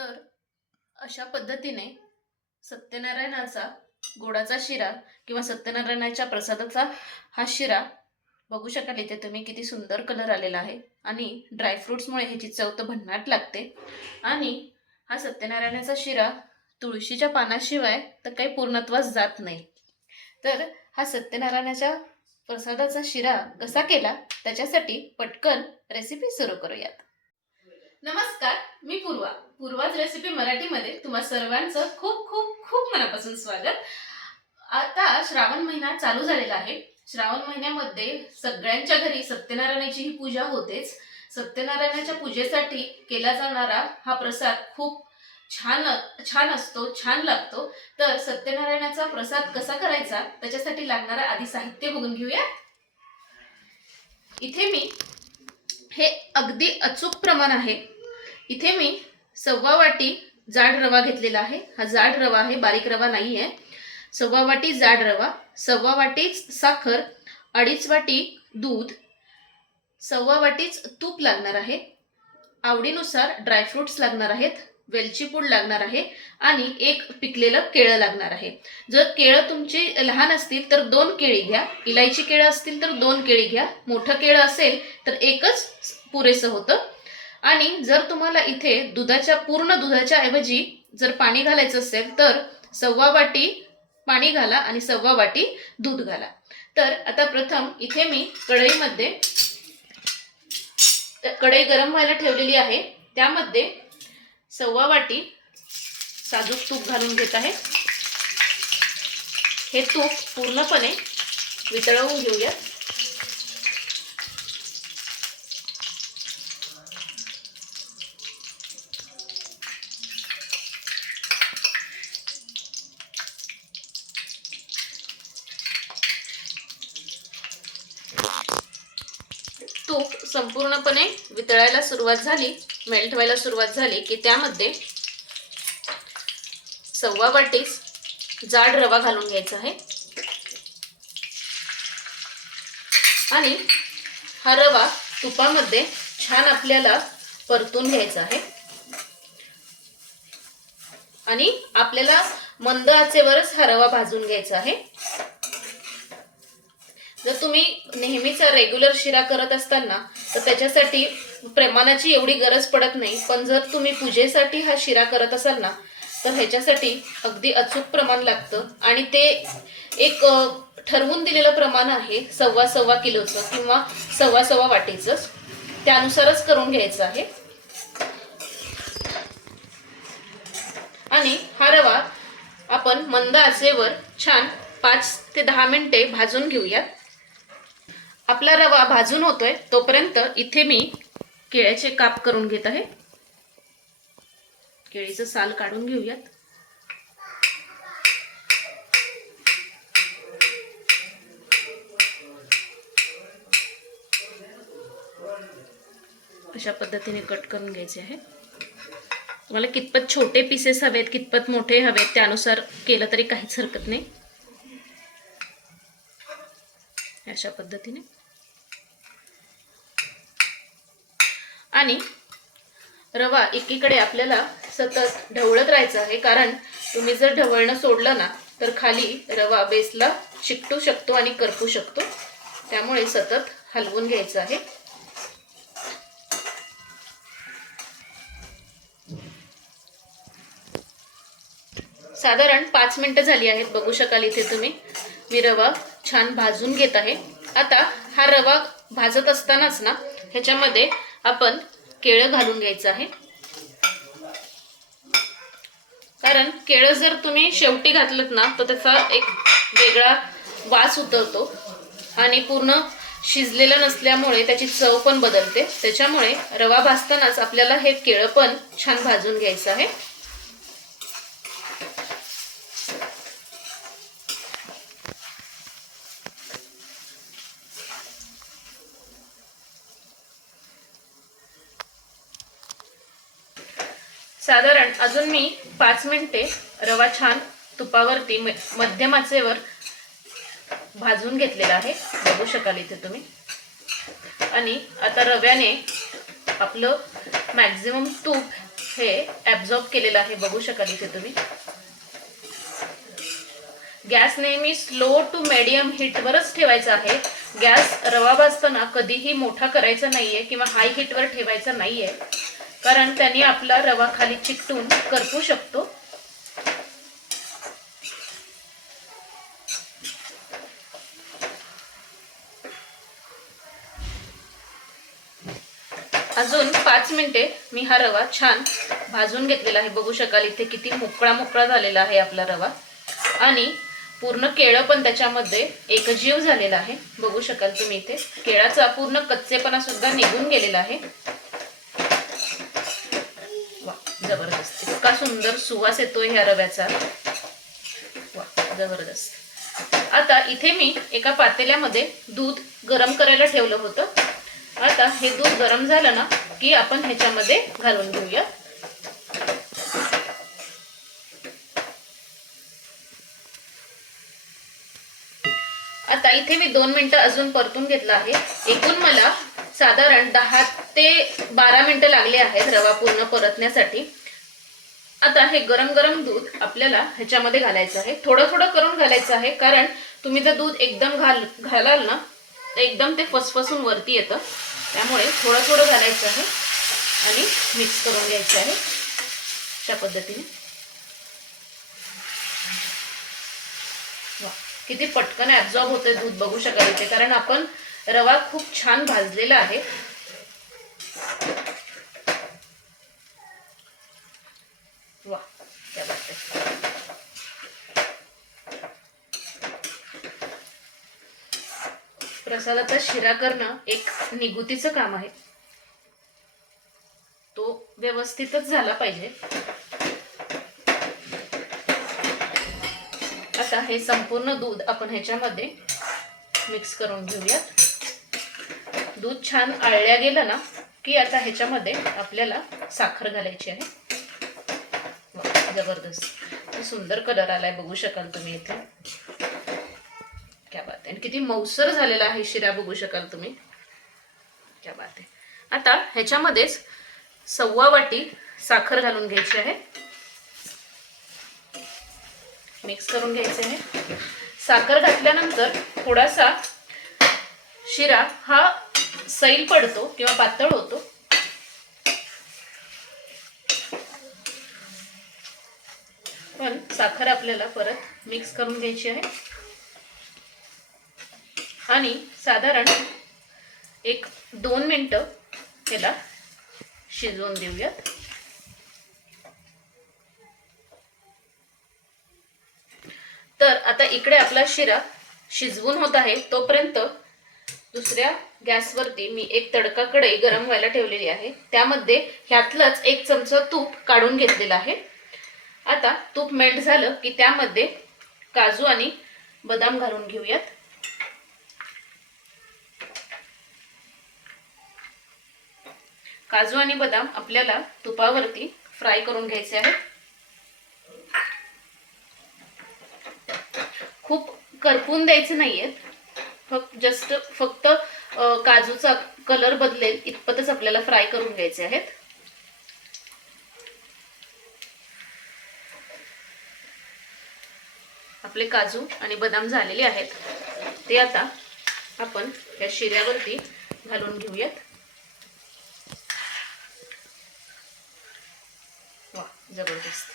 तर अशा पद्धतीने सत्यनारायणाचा गोडाचा शिरा किंवा सत्यनारायणाच्या प्रसादाचा हा शिरा बघू शकाल इथे तुम्ही किती सुंदर कलर आलेला आहे. आणि ड्रायफ्रुट्समुळे ह्याची चव तर भन्नाट लागते. आणि हा सत्यनारायणाचा शिरा तुळशीच्या पानाशिवाय तर काही पूर्णत्वास जात नाही. तर हा सत्यनारायणाच्या प्रसादाचा शिरा कसा केला? त्याच्यासाठी पटकन रेसिपी सुरू करूयात. नमस्कार मी पूर्वा. पूर्वाज रेसिपी मराठीमध्ये तुम्हा सर्वांचं खूप खूप खूप मनापासून स्वागत. आता श्रावण महिना चालू झालेला आहे. श्रावण महिन्यामध्ये सगळ्यांच्या घरी सत्यनारायणाची ही पूजा होतेच. सत्यनारायणाच्या पूजेसाठी केला जाणारा हा प्रसाद खूप छान छान असतो छान लागतो. तर सत्यनारायणाचा प्रसाद कसा करायचा? त्याच्यासाठी लागणारा आधी साहित्य बघून घेऊया. इथे मी हे अगदी अचूक प्रमाण आहे. इथे मी सव्वा वाटी जाड रवा घेतलेला आहे. हा जाड रवा आहे बारीक रवा नाही आहे सव्वा वाटी जाड रवा सव्वा वाटीच साखर अडीच वाटी दूध सव्वा वाटीच तूप लागणार आहे. आवडीनुसार ड्रायफ्रुट्स लागणार आहेत वेलची पूड लागणार आहे आणि एक पिकलेलं केळं लागणार आहे. जर केळं तुमची लहान असतील तर दोन केळी घ्या. इलायची केळं असतील तर दोन केळी घ्या. मोठं केळं असेल तर एकच पुरेसं होतं. आणि जर तुम्हाला इथे दुधाच्या पूर्ण दुधाच्या ऐवजी जर पाणी घालायचं असेल तर सव्वा वाटी पाणी घाला आणि सव्वा वाटी दूध घाला. तर आता प्रथम इथे मी कढईमध्ये कढई गरम व्हायला ठेवलेली आहे. त्यामध्ये सव्वा वाटी साजूक तूप घालून घेत आहे. हे तूप पूर्णपणे वितळवून घेऊयात. तूप संपूर्णपणे वितळायला सुरुवात झाली मेल्ट व्हायला सुरुवात झाली की त्यामध्ये सव्वा वाटीस जाड रवा घालून घ्यायचा आहे. आणि हा रवा तुपामध्ये छान आपल्याला परतून घ्यायचा आहे. आणि आपल्याला मंद आचेवरच हा रवा भाजून घ्यायचा आहे. जर तुम्ही नेहमीचा रेग्युलर शिरा करत असताना तर त्याच्यासाठी प्रमाणाची एवढी गरज पडत नाही. पण जर तुम्ही पूजेसाठी हा शिरा करत असाल ना तर ह्याच्यासाठी अगदी अचूक प्रमाण लागतं. आणि ते एक ठरवून दिलेलं प्रमाण आहे सव्वा सव्वा किलोचं किंवा सव्वा सव्वा वाटीचं. त्यानुसारच करून घ्यायचं आहे. आणि हा रवा आपण मंद आचेवर छान पाच ते दहा मिनिटे भाजून घेऊयात. आपला रवा भाजून होतोय तोपर्यंत इथे मी केळ्याचे काप करून घेत आहे. केळीचं साल काढून घेऊयात. अशा पद्धतीने कट करून घ्यायचे आहे. तुम्हाला कितपत छोटे पीसेस हवेत कितपत मोठे हवेत त्यानुसार केलं तरी काहीच हरकत नाही. अशा पद्धतीने. आणि रवा एकीकडे आपल्याला सतत ढवळत राहायचं आहे. कारण तुम्ही जर ढवळणं सोडलं ना तर खाली रवा बेसला चिकटू शकतो आणि करपू शकतो. त्यामुळे सतत हलवून घ्यायचं आहे. साधारण पाच मिनिटं झाली आहेत बघू शकाल इथे तुम्ही. मी रवा छान भाजून घेत आहे. आता हा रवा भाजत असतानाच ना ह्याच्यामध्ये आपण केळं घालून घ्यायचं आहे. कारण केळं जर तुम्ही शेवटी घातलं ना तर त्याचा एक वेगळा वास उतरतो आणि पूर्ण शिजलेलं नसल्यामुळे त्याची चव पण बदलते. त्याच्यामुळे रवा भाजतानाच आपल्याला हे केळं पण छान भाजून घ्यायचं आहे. साधारण अजून मी पाच मिनिटे रवा छान तुपावरती मध्यमाचेवर भाजून घेतलेला आहे. बघू शकाल इथे तुम्ही. आणि आता रव्याने आपलं मॅक्झिमम तूप हे ॲब्झॉर्ब केलेलं आहे. बघू शकाल इथे तुम्ही. गॅस नेहमी स्लो टू मीडियम हीटवरच ठेवायचा आहे. गॅस रवा भाजताना कधीही मोठा करायचा नाहीये किंवा हाय हीटवर ठेवायचा नाहीये. कारण त्यांनी आपला रवा खाली चिकटून करपू शकतो. अजून पाच मिनिटे मी हा रवा छान भाजून घेतलेला आहे. बघू शकाल इथे किती मोकळा मोकळा झालेला आहे आपला रवा. आणि पूर्ण केळं पण त्याच्यामध्ये एकजीव झालेला आहे. बघू शकाल तुम्ही इथे. केळाचा पूर्ण कच्चेपणा सुद्धा निघून गेलेला आहे वा जबरदस्त. इतका सुंदर सुवास येतोय ह्या रव्याचा. वा जबरदस्त. आता इथे मी एका पातेल्यामध्ये दूध गरम करायला ठेवलं होतं. आता हे दूध गरम झालं ना की आपण ह्याच्यामध्ये घालून घेऊया. आता इथे मी दोन मिनिटं अजून परतून घेतलं आहे. एकूण मला साधारण दहा ते बारा मिनिटं लागले आहेत रवा पूर्ण परतण्यासाठी. आता हे गरम गरम दूध आपल्याला ह्याच्यामध्ये घालायचं आहे. थोडं थोडं करून घालायचं आहे कारण तुम्ही जर दूध एकदम घाल घालाल ना तर एकदम ते फसफसून वरती येतं. त्यामुळे थोडं थोडं घालायचं आहे आणि मिक्स करून घ्यायचं आहे. अशा पद्धतीने. वा किती पटकन ॲब्झॉर्ब होते दूध बघू शकाल कारण आपण रवा खूप छान भाजलेला आहे. वा त्या प्रसादाचा शिरा करणं एक निगुतीचं काम आहे. तो व्यवस्थितच झाला पाहिजे. आता हे संपूर्ण दूध आपण ह्याच्यामध्ये मिक्स करून घेऊयात. दूध छान आळल्या गेलं ना की आता ह्याच्यामध्ये आपल्याला साखर घालायची आहे. जबरदस्त. सुंदर कलर आलाय बघू शकाल तुम्ही इथे. क्या बात आहे. आणि किती मौसर झालेला आहे शिरा बघू शकाल तुम्ही. क्या बात आहे. आता ह्याच्यामध्येच सव्वा वाटी साखर घालून घ्यायची आहे. मिक्स करून घ्यायचे आहे. साखर घातल्यानंतर थोडासा शिरा हा सैल पडतो किंवा पातळ होतो पण साखर आपल्याला परत मिक्स करून घ्यायची आहे. आणि साधारण एक दोन मिनटं त्याला शिजवून देऊयात. तर आता इकडे आपला शिरा शिजवून होत आहे. तोपर्यंत दुसऱ्या गॅसवरती मी एक तडका कढई गरम व्हायला ठेवलेली आहे. त्यामध्ये ह्यातलंच एक चमचा तूप काढून घेतलेला आहे. आता तूप मेल्ट झालं की त्यामध्ये काजू आणि बदाम घालून घेऊयात. काजू आणि बदाम आपल्याला तुपावरती फ्राय करून घ्यायचे आहेत. खूप करपून द्यायचे नाहीयेत. फक्त जस्ट फक्त काजूचा कलर बदलेल इतपतच आपल्याला फ्राय करून घ्यायचे आहेत. आपले काजू आणि बदाम झालेले आहेत. ते आता आपण या शिऱ्यावरती घालून घेऊयात. वा जबरदस्त.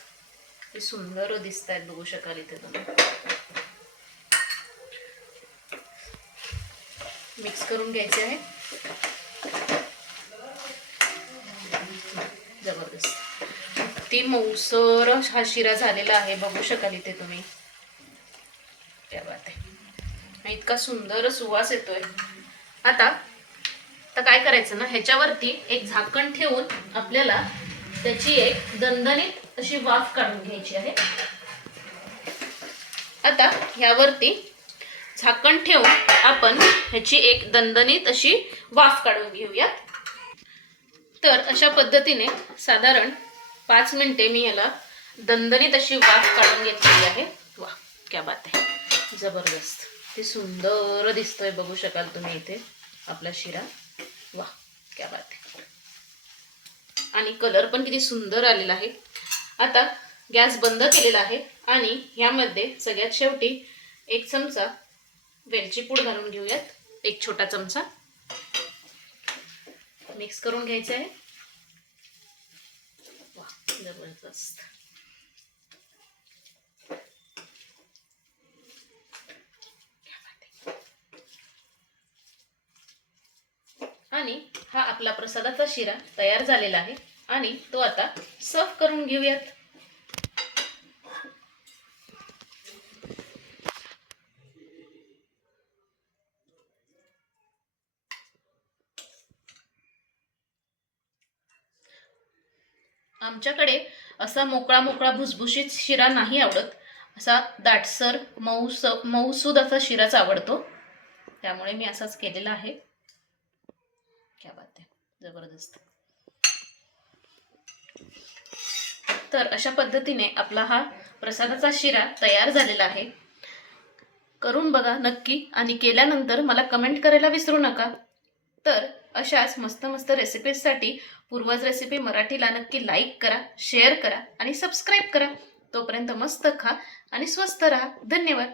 ते सुंदर दिसत आहेत बघू शकाल इथे तुम्ही. मिक्स करून घ्यायचे आहे. जबरदस्त. किती मऊसर हा शिरा झालेला आहे बघू शकाल इथे तुम्ही. इतका सुंदर सुवास येतोय. आता आता काय करायचं ना ह्याच्यावरती एक झाकण ठेवून आपल्याला त्याची एक दणदणीत अशी वाफ काढून घ्यायची आहे. आता ह्यावरती झाकण ठेवून आपण ह्याची एक दणदणीत अशी वाफ काढून घेऊयात. तर अशा पद्धतीने साधारण पाच मिनिटे मी याला दणदणीत अशी वाफ काढून घेतलेली आहे. वा क्या बात आहे. जबरदस्त. ते सुंदर दिसतोय बघू शकाल तुम्ही इथे. आपला शिरा. वा क्या बात आहे. आणि कलर पण किती सुंदर आलेला आहे. आता गॅस बंद केलेला आहे आणि ह्यामध्ये सगळ्यात शेवटी एक चमचा वेलची पूड घालून घेऊयात. एक छोटा चमचा. मिक्स करून घ्यायचं आहे. वा जबरदस्त आणि हा आपला प्रसादाचा शिरा तयार झालेला आहे आणि तो आता सर्व करून घेऊयात. आमच्याकडे असा मोकळा मोकळा भुसभुशीत शिरा नाही आवडत. असा दाटसर मऊस मऊसूद असा शिराच आवडतो. त्यामुळे मी असाच केलेला आहे. आहे जबरदस्त. तर अशा पद्धतीने आपला हा प्रसादाचा शिरा तयार झालेला आहे. करून बघा नक्की आणि केल्यानंतर मला कमेंट करायला विसरू नका. तर अशाच मस्त मस्त रेसिपीजसाठी पूर्वज रेसिपी मराठीला नक्की लाईक करा शेअर करा आणि सबस्क्राईब करा. तोपर्यंत मस्त खा आणि स्वस्त राहा. धन्यवाद.